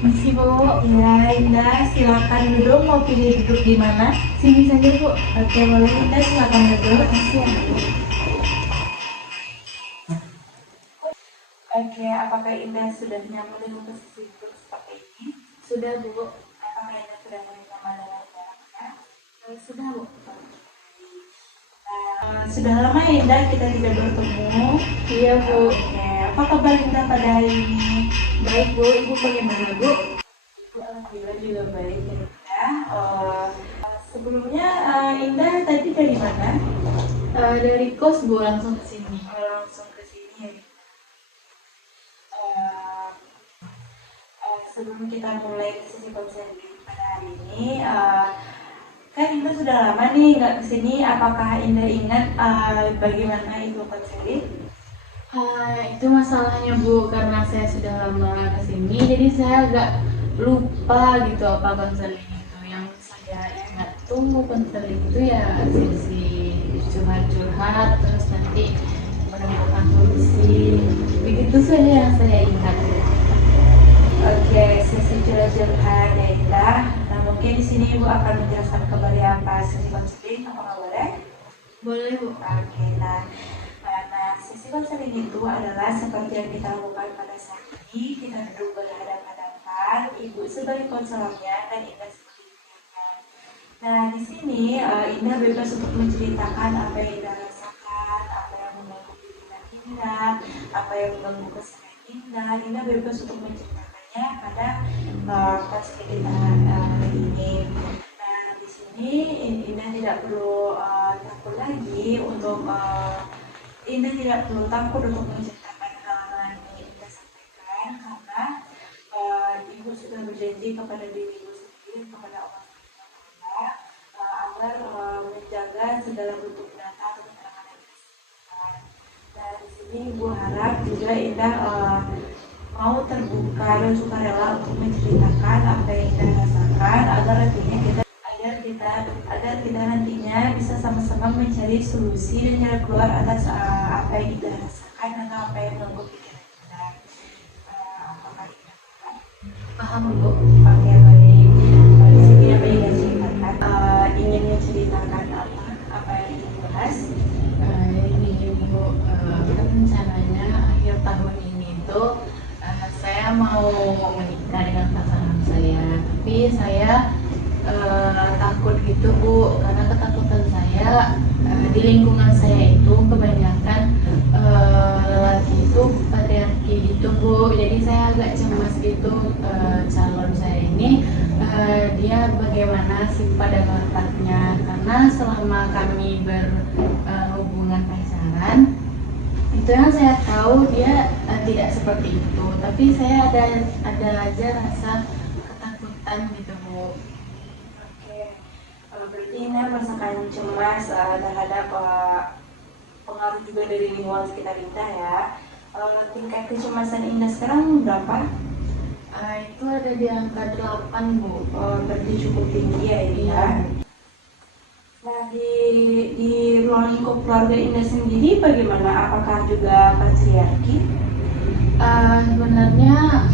Misi Bu. Ya, Indah, silakan duduk. Mau pilih duduk di mana? Sini saja Bu. Oke, boleh Indah, silakan duduk. Makasih ya Bu. Oke, apakah Indah sudah nyaman dengan posisi duduk seperti ini? Sudah Bu. Apakah Indah sudah mulai nyaman dengan jaraknya? Sudah Bu. Sudah lama ya Indah kita tidak bertemu. Iya Bu. Oke, apa kabar Indah pada hari ini? Baik Bu. Ibu bagaimana Bu? Alhamdulillah juga baik ya Indah. Sebelumnya Indah tadi dari mana? Dari kos Bu langsung ke sini. Langsung ke sini ya. Sebelum kita mulai sesi konseling pada hari ini, kan Indah sudah lama nih nggak kesini. Apakah Indah ingat bagaimana itu konseling? Itu masalahnya Bu, karena saya sudah lama ke sini, jadi saya agak lupa gitu apa konseling itu. Yang saya ingat tuh konseling itu ya sesi curhat-curhat, terus nanti menemukan solusi. Begitu saja yang saya ingat. Oke, sesi curhat ya Indah. Nah, mungkin di sini Ibu akan menjelaskan kembali apa sesi konseling, apakah boleh? Boleh Bu. Oke, nah, sesi konseling itu adalah seperti yang kita lakukan pada saat ini. Kita duduk berhadapan-hadapan, Ibu sebagai konselornya dan Indah sebagai pendengar. Nah, di sini Indah bebas untuk menceritakan apa yang Indah rasakan, apa yang mengganggu pikiran Indah, apa yang mengganggu kesehatan Indah. Indah bebas untuk menceritakannya pada konseling kita hari ini. Nah, di sini Indah tidak perlu takut lagi untuk Indah tidak perlu takut untuk menceritakan hal-hal yang ingin Indah sampaikan karena Ibu sudah berjanji kepada diri Ibu sendiri, kepada Allah SWT, agar menjaga segala bentuk data atau keterangan yang diberikan. Dan di sini Ibu harap juga Indah mau terbuka dan sukarela untuk menceritakan apa yang Indah rasakan agar kita nantinya bisa sama-sama mencari solusi dan jalan keluar atas apa yang kita rasakan atau apa yang mengganggu pikiran kita. Apakah Indah paham? Paham Bu. Oke, baik. Di sini apa yang ingin ceritakan? Ingin menceritakan apa yang ingin dibahas? Ini Bu, kan rencananya akhir tahun ini tuh saya mau menikah dengan pasangan saya, tapi saya takut gitu Bu, karena ketakutan saya di lingkungan saya itu kebanyakan lelaki itu patriarki gitu Bu, jadi saya agak cemas gitu calon saya ini dia bagaimana sifat dan wataknya, karena selama kami berhubungan pacaran itu yang saya tahu dia tidak seperti itu, tapi saya ada aja rasa ketakutan gitu Bu. Berarti Indah merasakan cemas terhadap pengaruh juga dari lingkungan sekitar Indah ya. Tingkat kecemasan Indah sekarang berapa? Itu ada di angka 8 Bu. Berarti cukup tinggi ya Indah. Nah, di ruang lingkup keluarga Indah sendiri bagaimana? Apakah juga patriarki? Sebenarnya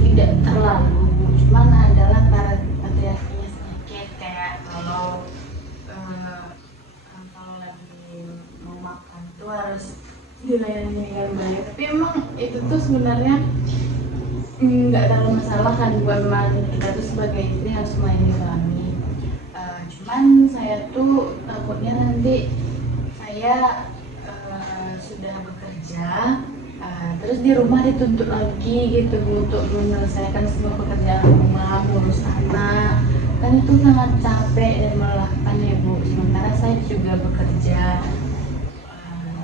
tidak terlalu Bu, cuman adalah patriarkinya sedikit, kayak kalau lagi mau makan tuh harus dilayani dengan baik, tapi emang itu tuh sebenarnya nggak terlalu masalah kan buat kita tuh sebagai istri harus melayani suami. Cuman saya tuh takutnya nanti saya sudah bekerja terus di rumah dituntut lagi gitu Bu, untuk menyelesaikan semua pekerjaan rumah, ngurus anak, kan itu sangat capek dan melelahkan ya Bu, sementara saya juga bekerja.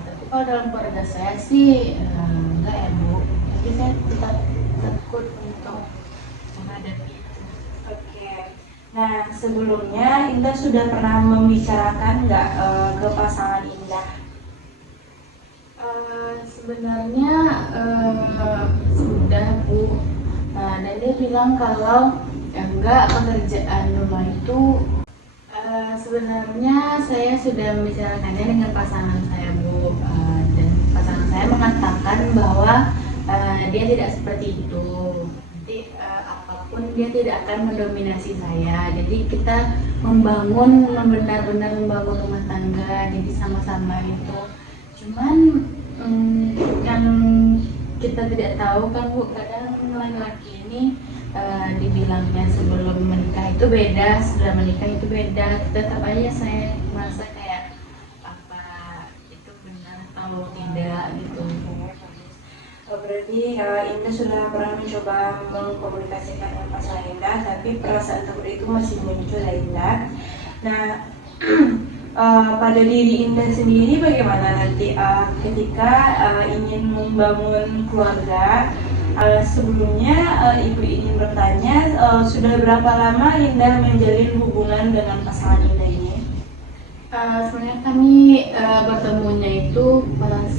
Tapi kalau dalam keluarga saya sih enggak ya Bu, jadi saya tetap takut untuk menghadapi itu. Oke. Nah, sebelumnya Indah sudah pernah membicarakan nggak ke pasangan Indah? Sebenarnya sudah Bu, dan dia bilang kalau enggak, pekerjaan rumah itu sebenarnya saya sudah membicarakannya dengan pasangan saya Bu, dan pasangan saya mengatakan bahwa dia tidak seperti itu. nanti apapun dia tidak akan mendominasi saya. Jadi kita benar-benar membangun rumah tangga, jadi sama-sama itu. Cuman kan kita tidak tahu kan Bu, kadang laki-laki ini dibilangnya sebelum menikah itu beda, setelah menikah itu beda. Tetap aja saya merasa kayak apa itu benar atau tidak gitu. Berarti Indah sudah pernah mencoba mengkomunikasikan dengan pasangan Indah, tapi perasaan takut itu masih muncul ya Indah. Nah, pada diri Indah sendiri bagaimana nanti ketika ingin membangun keluarga? Sebelumnya Ibu ingin bertanya, sudah berapa lama Indah menjalin hubungan dengan pasangan Indah ini? Sebenarnya kami bertemunya itu pas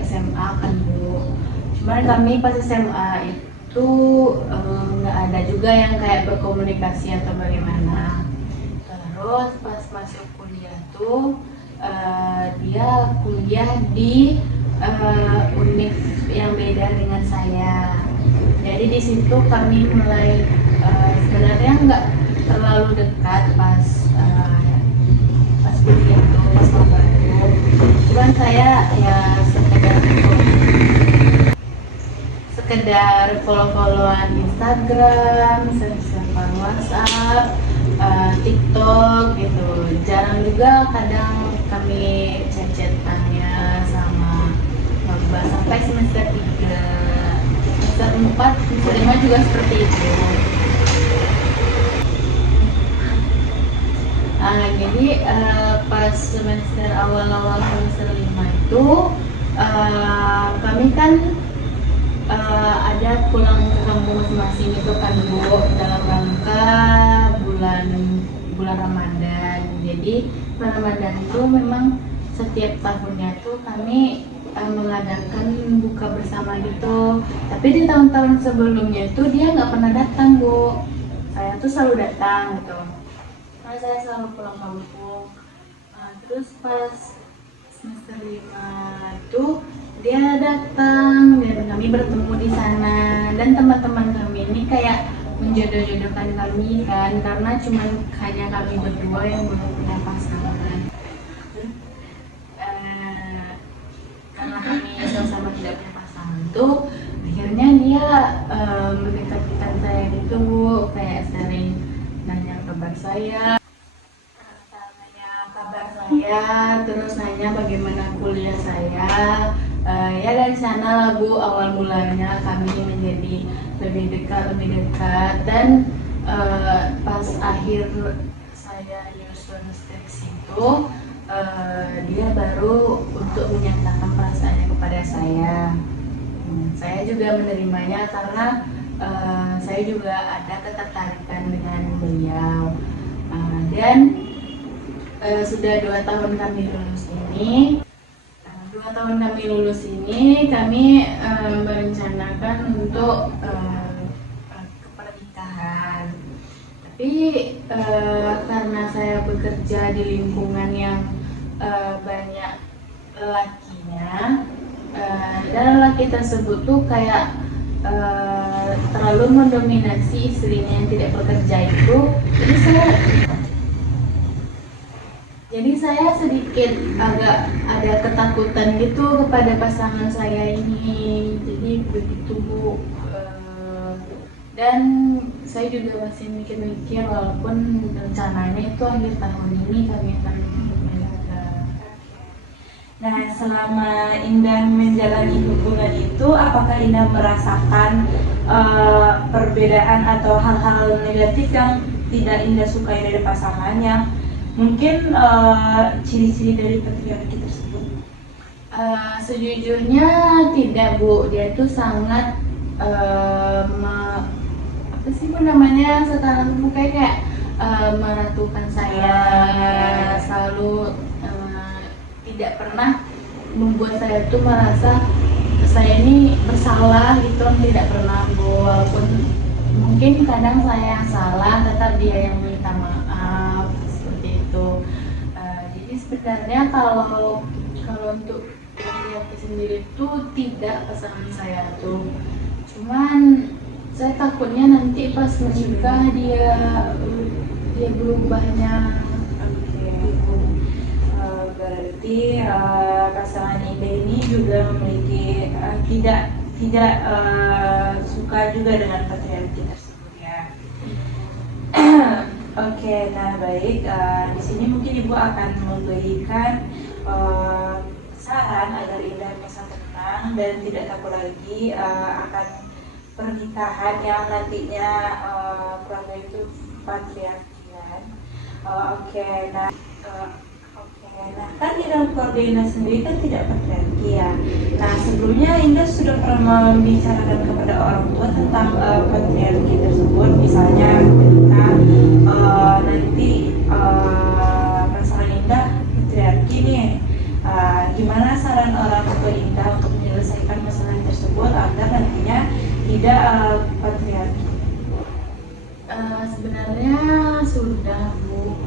SMA kan Bu. Cuman kami pas SMA itu nggak ada juga yang kayak berkomunikasi atau bagaimana. Terus pas masuk kuliah tuh dia kuliah di univ yang beda dengan saya. Jadi di situ kami mulai sebenarnya nggak terlalu dekat pas kuliah tuh, pas maba tuh. Cuman saya ya sekedar follow-followan Instagram, share-sharean WhatsApp, TikTok gitu. Jarang juga kadang kami chat-chatannya sama maba sampai semester 3, semester 4, semester 5 juga seperti itu. Jadi pas semester awal-awal semester 5 itu kami kan ada pulang ke kampung masing-masing itu kan Bu, dalam rangka bulan Ramadan. Jadi bulan Ramadan itu memang setiap tahunnya tuh kami mengadakan buka bersama gitu. Tapi di tahun-tahun sebelumnya itu dia nggak pernah datang Bu. Saya tuh selalu datang gitu. Karena saya selalu pulang kampung. Terus pas semester 5 itu dia datang dan kami bertemu di sana, dan teman-teman kami ini kayak menjodoh-jodohkan kami kan, karena cuman hanya kami berdua yang belum punya pasangan. Karena kami sama-sama tidak punya pasangan tuh, akhirnya dia mendekatkan saya gitu Bu, kayak sering nanya kabar saya, terus nanya bagaimana kuliah saya. Ya dari sana lah Bu, awal mulanya kami menjadi lebih dekat dan pas akhir saya nyusun skripsi itu dia baru untuk menyatakan perasaannya kepada saya. Saya juga menerimanya karena saya juga ada ketertarikan dengan beliau. Dan sudah 2 tahun kami lulus ini. 2 tahun kami lulus ini, kami merencanakan untuk pernikahan. Tapi karena saya bekerja di lingkungan yang banyak lelakinya, dan lelaki tersebut tuh kayak terlalu mendominasi istrinya yang tidak bekerja itu, jadi saya sedikit agak ada ketakutan gitu kepada pasangan saya ini. Jadi begitu Bu. Dan saya juga masih mikir-mikir, walaupun rencananya itu akhir tahun ini kami akan menikah. Nah, selama Indah menjalani hubungan itu, apakah Indah merasakan perbedaan atau hal-hal negatif yang tidak Indah sukai dari pasangannya? Mungkin ciri-ciri dari patriarki tersebut? Sejujurnya tidak Bu, dia itu sangat apa sih Bu namanya sekarang tuh kayak meratukan saya, selalu tidak pernah membuat saya tuh merasa saya ini bersalah gitu, tidak pernah Bu. Walaupun mungkin kadang saya yang salah, tetap dia yang minta maaf. Jadi sebenarnya kalau untuk patriarki sendiri itu tidak pasangan saya tuh, cuman saya takutnya nanti pas menikah dia berubahnya. Oke. Berarti pasangan Indah ini juga memiliki tidak suka juga dengan patriarki tersebut ya. Oke, nah baik. Di sini mungkin Ibu akan memberikan saran agar Indah bisa tenang dan tidak takut lagi akan pernikahan yang nantinya keluarga itu patriarkian. Oke, nah kan di dalam keluarga Indah sendiri kan tidak patriarki ya. Nah sebelumnya Indah sudah pernah membicarakan kepada orang tua tentang patriarki tersebut, misalnya ketika nanti pasangan Indah patriarki nih, gimana saran orang tua Indah untuk menyelesaikan masalah tersebut agar nantinya tidak patriarki? Sebenarnya sudah Bu,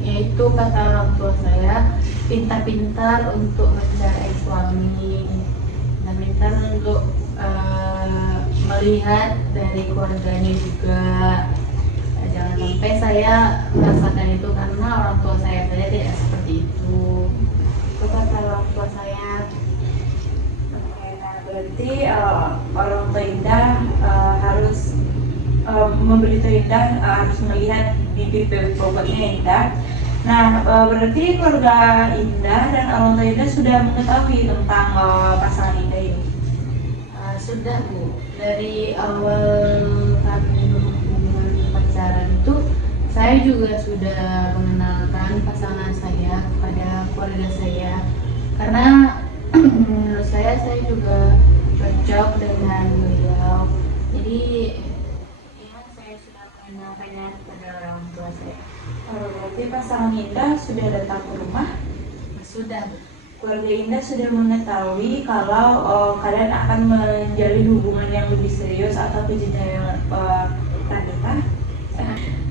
yaitu kata orang tua saya, pintar-pintar untuk mencari suami dan pintar untuk melihat dari keluarganya juga. Jangan sampai saya merasakan itu karena orang tua saya saja tidak seperti itu. Itu kata orang tua saya. Oke, nah berarti orang tua Indah harus memberitahu Indah, harus melihat bibit-bibit pokoknya Indah. Nah, berarti keluarga Indah dan orang tua Indah sudah mengetahui tentang pasangan Indah ini? Sudah Bu, dari awal kami berhubungan pacaran itu saya juga sudah mengenalkan pasangan saya kepada keluarga saya, karena menurut saya juga cocok dengan beliau. Jadi ya saya sudah mengenalkannya kepada orang tua saya. Berarti pasangan Indah sudah datang ke rumah? Sudah. Keluarga Indah sudah mengetahui kalau kalian akan menjalin hubungan yang lebih serius atau ke jenjang pernikahan?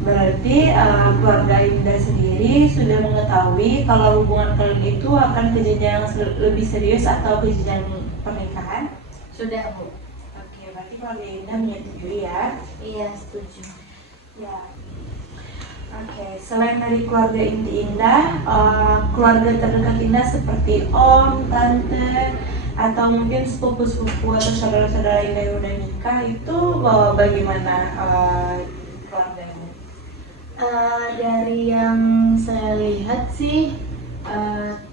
Berarti keluarga Indah sendiri sudah mengetahui kalau hubungan kalian itu akan ke jenjang lebih serius atau ke jenjang pernikahan? Sudah Bu. Oke, berarti keluarga Indah menyetujui ya? Iya, setuju. Ya. Oke, selain dari keluarga inti Indah, keluarga terdekat Indah seperti om, tante, atau mungkin sepupu-sepupu atau saudara-saudara Indah yang udah nikah itu bagaimana keluarganya? Dari yang saya lihat sih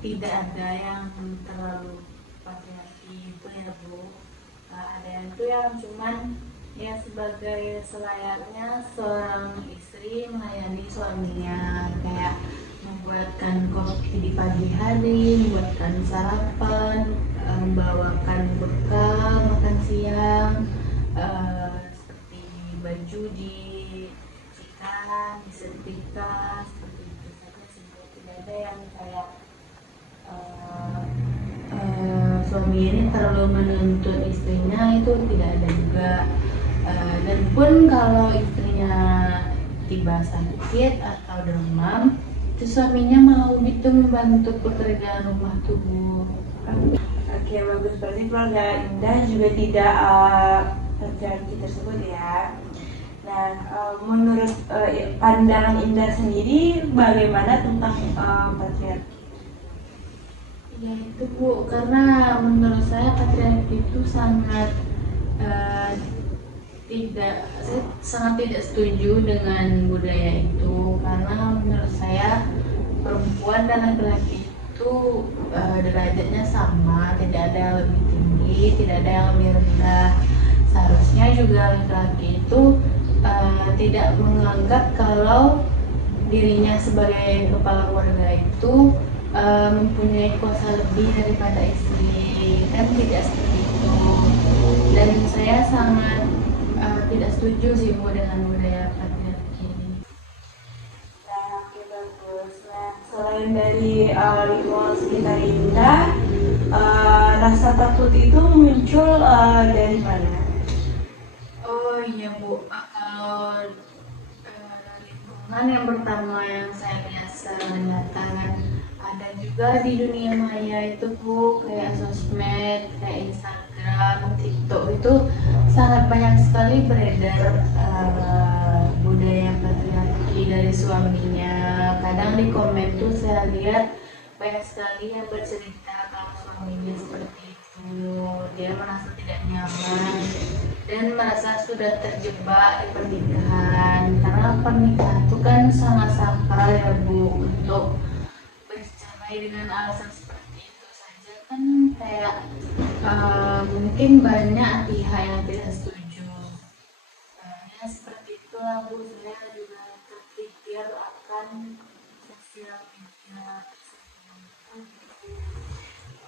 tidak ada yang terlalu patriarki itu ya Bu. Ada yang itu yang cuman ya sebagai selayaknya seorang istri melayani suaminya, kayak membuatkan kopi di pagi hari, membuatkan sarapan, membawakan bekal makan siang, seperti baju dicucikan, disetrika, seperti itu saja sih. Tidak ada yang kayak suami ini terlalu menuntut istrinya, itu tidak ada juga. Dan pun kalau istrinya tiba sakit atau demam, itu suaminya mau gitu membantu pekerjaan rumah tubuh. Oke, bagus. Berarti keluarga Indah juga tidak patriarki tersebut ya. Nah, menurut pandangan Indah sendiri bagaimana tentang patriarki? Ya itu Bu, karena menurut saya patriarki itu saya sangat tidak setuju dengan budaya itu, karena menurut saya perempuan dan laki-laki itu derajatnya sama, tidak ada yang lebih tinggi, tidak ada yang lebih rendah. Seharusnya juga laki-laki itu tidak menganggap kalau dirinya sebagai kepala keluarga itu mempunyai kuasa lebih daripada istri, kan tidak seperti itu. Dan saya sangat tidak setuju sih Bu dengan budaya patriarki ini. Nah, oke, bagus. Nah, selain dari lingkungan sekitar Indah, rasa takut itu muncul dari mana? Oh iya Bu, kalau lingkungan yang pertama yang saya lihat secara nyata kan ada juga di dunia maya itu Bu, kayak sosmed, kayak Instagram, TikTok itu sangat banyak sekali beredar budaya patriarki dari suaminya. Kadang di komen tuh saya lihat banyak sekali yang bercerita kalau suaminya seperti itu. Dia merasa tidak nyaman dan merasa sudah terjebak di pernikahan. Karena pernikahan itu kan sangat sakral ya Bu, untuk bercerai dengan alasan seperti itu saja kan kayak mungkin banyak pihak yang tidak setuju. Ya seperti itulah Bu, saya juga terpikir akan sosial media tersebut.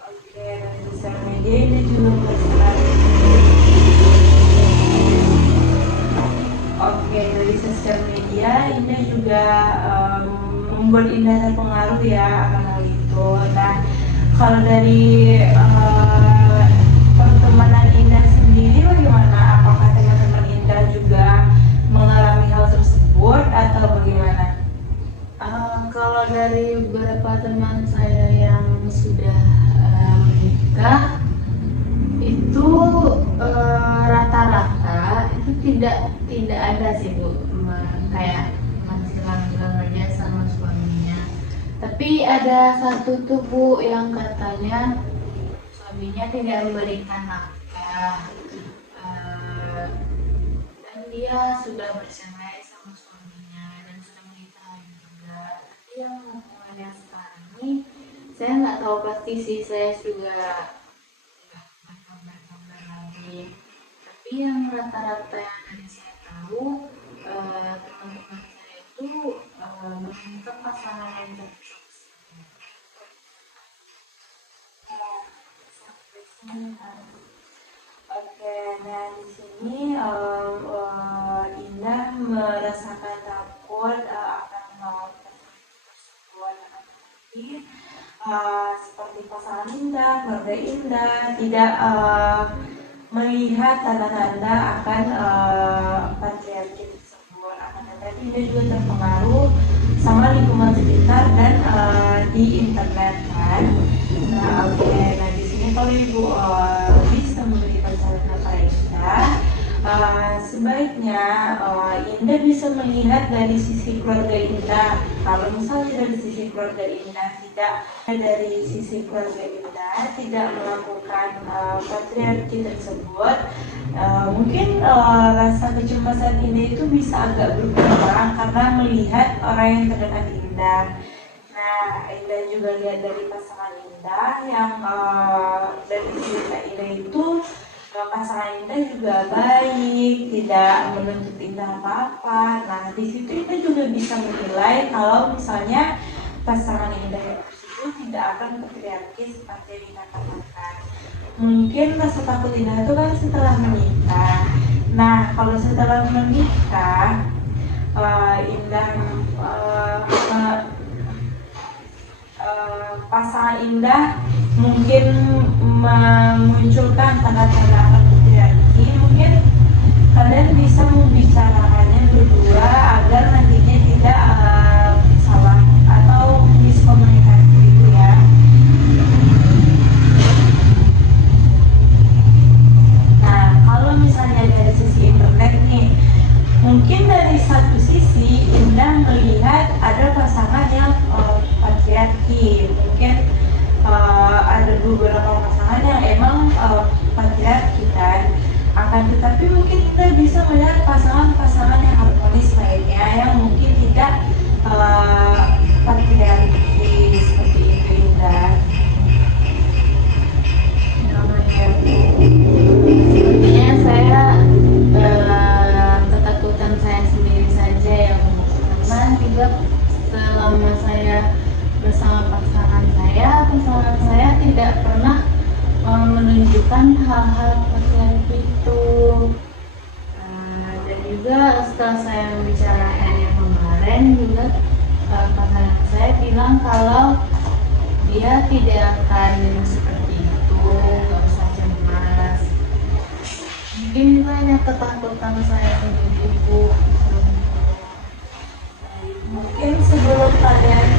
Oke, dari sosial media ini juga berperan. Oke, dari sosial media ini juga membuat Indah terpengaruh ya akan hal itu. Nah, kalau dari pertemanan Indah sendiri bagaimana? Apakah teman-teman Indah juga mengalami hal tersebut atau bagaimana? Kalau dari beberapa teman saya yang sudah menikah itu rata-rata itu tidak ada sih Bu, kayak masih langgeng aja sama suaminya. Tapi ada satu tuh Bu yang katanya suaminya tidak memberikan nafkah, dan dia sudah bercerai sama suaminya dan sudah menikah juga. Tapi yang hubungan yang sekarang ini saya nggak tahu pasti sih, saya juga nggak kabar lagi. Tapi yang rata-rata yang dari saya tahu, teman-teman saya itu menemukan pasangan yang cocok. Oke, nah di sini Indah merasakan takut akan melakukan tersebut, tapi seperti pasangan Indah, keluarga Indah tidak melihat tanda-tanda akan patriarki tersebut. Akan tetapi Indah juga terpengaruh sama lingkungan sekitar dan di internet kan. Nah, oke, nah di sini kalau Ibu bisa memberikan saran kepada Indah, sebaiknya Indah bisa melihat dari sisi keluarga Indah. Kalau misalnya dari sisi keluarga Indah dari sisi keluarga Indah tidak melakukan patriarki tersebut, mungkin rasa kecemasan Indah itu bisa agak berkurang karena melihat orang yang terdekat Indah. Nah, Indah juga lihat dari pasangan Indah yang dari cerita Indah itu pasangan Indah juga baik, tidak menuntut Indah apa-apa. Nah, di situ Indah juga bisa menilai kalau misalnya pasangan Indah tersebut tidak akan patriarki seperti yang Indah katakan. Mungkin rasa takut Indah itu kan setelah menikah. Nah, kalau setelah menikah, Indah pasangan Indah mungkin memunculkan tanda-tanda akan patriarki, mungkin kalian bisa membicarakannya berdua agar nantinya tidak salah atau miskomunikasi gitu ya. Nah, kalau misalnya dari sisi internet nih, mungkin dari satu sisi Indah melihat ada pasangan yang patriarki, mungkin ada beberapa pasangan yang emang patriarki kan. Akan tetapi mungkin kita bisa melihat pasangan-pasangan yang harmonis lainnya yang mungkin tidak patriarki seperti itu Indah. Sepertinya saya ketakutan saya sendiri saja ya Bu, karena juga selama saya bersama pasangan saya tidak pernah menunjukkan hal-hal patriarki itu. Dan juga setelah saya membicarakannya kemarin juga pasangan saya bilang kalau dia tidak akan seperti itu, nggak usah cemas. Mungkin itu hanya ketakutan saya sendiri Bu. Mungkin sebelum kalian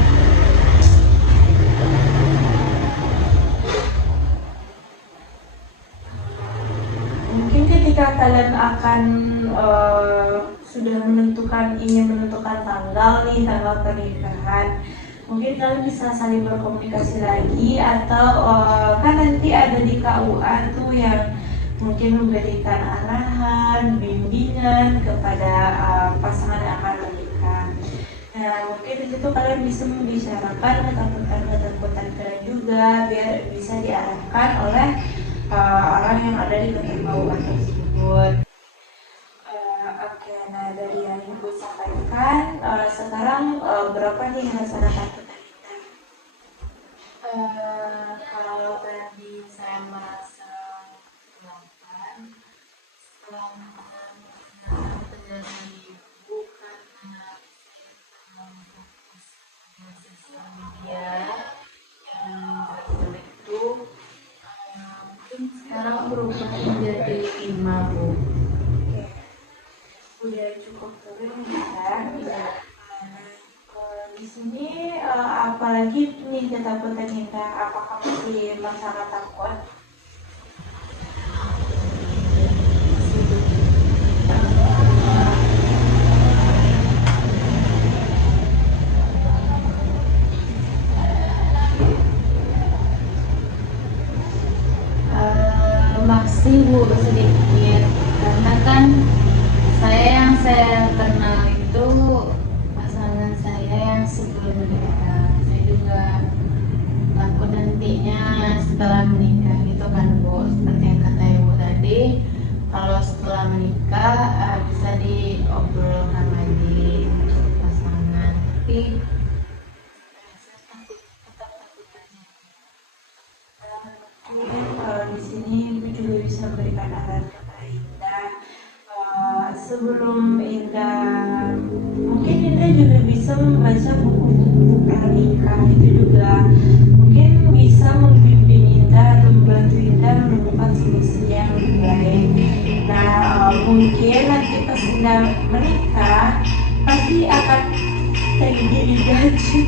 ketika ketika kalian akan sudah ingin menentukan tanggal pernikahan, mungkin kalian bisa saling berkomunikasi lagi, atau kan nanti ada di KUA tuh yang mungkin memberikan arahan, bimbingan kepada pasangan yang akan menikah. Nah, mungkin di situ kalian bisa membicarakan ketakutan kalian juga, biar bisa diarahkan oleh orang yang ada di kantor KUA tersebut. Oke, nah dari yang Ibu sampaikan, sekarang berapa nih rasa takut kita? Kalau tadi saya merasa 8, setelah mendengar penjelasan ibu, karena saya pernah fokus pada sosial media yang jelek itu, mungkin sekarang berubah menjadi 5, Bu. Udah cukup turun ya. Di sini apalagi nih ketakutan kita, apakah masih masalah takut? Masih, Bu, sedikit, karena kan saya kenal itu pasangan saya yang sebelum menikah. Saya juga takut nantinya setelah menikah gitu kan, Bu, seperti yang kata Ibu tadi, kalau setelah menikah bisa diobrolkan lagi untuk pasangan, tapi saya tetap takut aja. Kemudian di sini Ibu juga bisa berikan arahan kepada Indah. Sebelum Indah, mungkin Indah juga bisa membaca buku-buku pernikah, itu juga mungkin bisa membimbing Indah atau membantu Indah menemukan solusi yang lebih baik. Nah, mungkin nanti pas Indah menikah pasti akan terjadi gaji.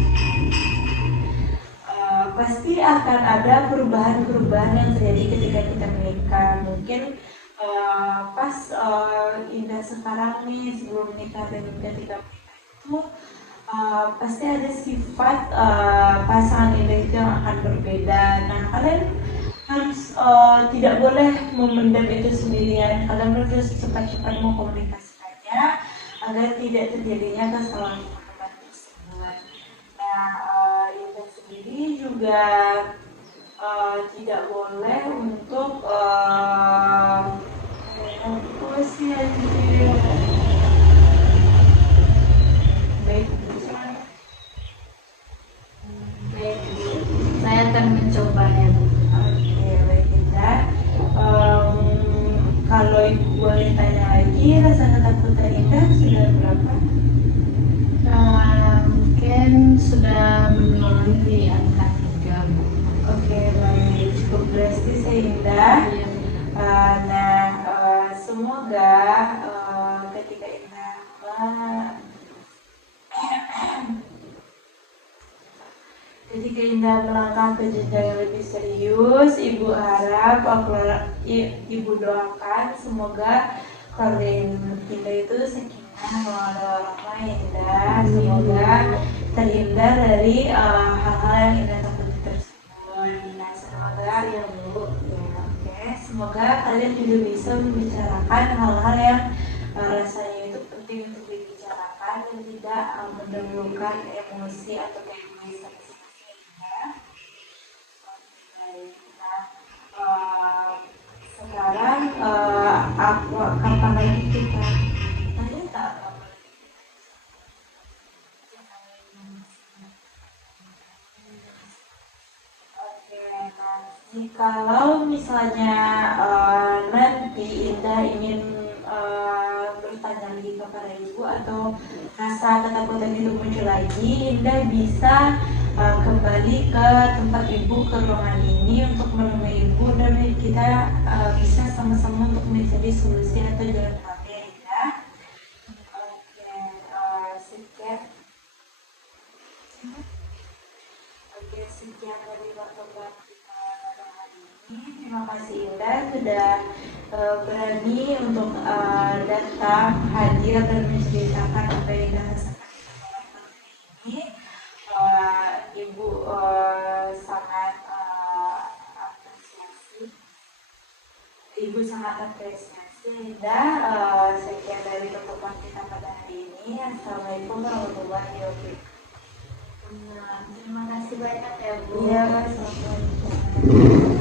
Pasti akan ada perubahan-perubahan yang terjadi ketika kita menikah. Mungkin pas Indah sekarang nih sebelum menikah dan ketika menikah itu pasti ada sifat pasangan Indah itu yang akan berbeda. Nah, kalian harus tidak boleh memendam itu sendirian. Kalian harus cepat-cepat mengkomunikasikannya agar tidak terjadinya kesalahan tersebut. Nah, Indah sendiri juga tidak boleh untuk Baik, saya akan mencobanya, Bu. Oke, baik Indah. Kalau Ibu boleh tanya lagi, rasa ketakutan Indah sudah berapa? Mungkin sudah menurun di angka 3, Bu. Oke, baik, cukup drastis ya Indah. Iya, Bu. Semoga ketika Indah ketika Indah melangkah ke jenjang yang lebih serius, Ibu harap, Ibu doakan semoga keluarga Indah itu sakinah mawaddah warahmah Indah. Semoga terhindar dari hal-hal yang Indah takuti tersebut. Nah, semoga ya Bu, ya, oke. Semoga kalian juga bisa membicarakan hal-hal yang rasanya itu penting untuk dibicarakan dan tidak mendahulukan emosi atau keegoisan. Sekarang kapan lagi kita ternyata oke, nah jikalau misalnya nanti Indah ingin bertanya lagi kepada Ibu atau rasa ketakutan itu muncul lagi, Indah bisa kembali ke tempat Ibu, ke ruangan ini untuk menemui Ibu, dan kita bisa sama-sama untuk mencari solusi atau jalan tengahnya Indah. Oke, sekian. Oke, sekian dari pertemuan kita pada hari ini. Terima kasih Indah sudah berani untuk datang hadir dan menceritakan apa yang dirasakan dalam konten ini. Ibu sangat apresiasi. Ibu sangat apresiasi. Dan sekian dari pertemuan kita pada hari ini. Assalamualaikum warahmatullahi wabarakatuh. Terima kasih banyak ya Bu. Iya, assalamualaikum.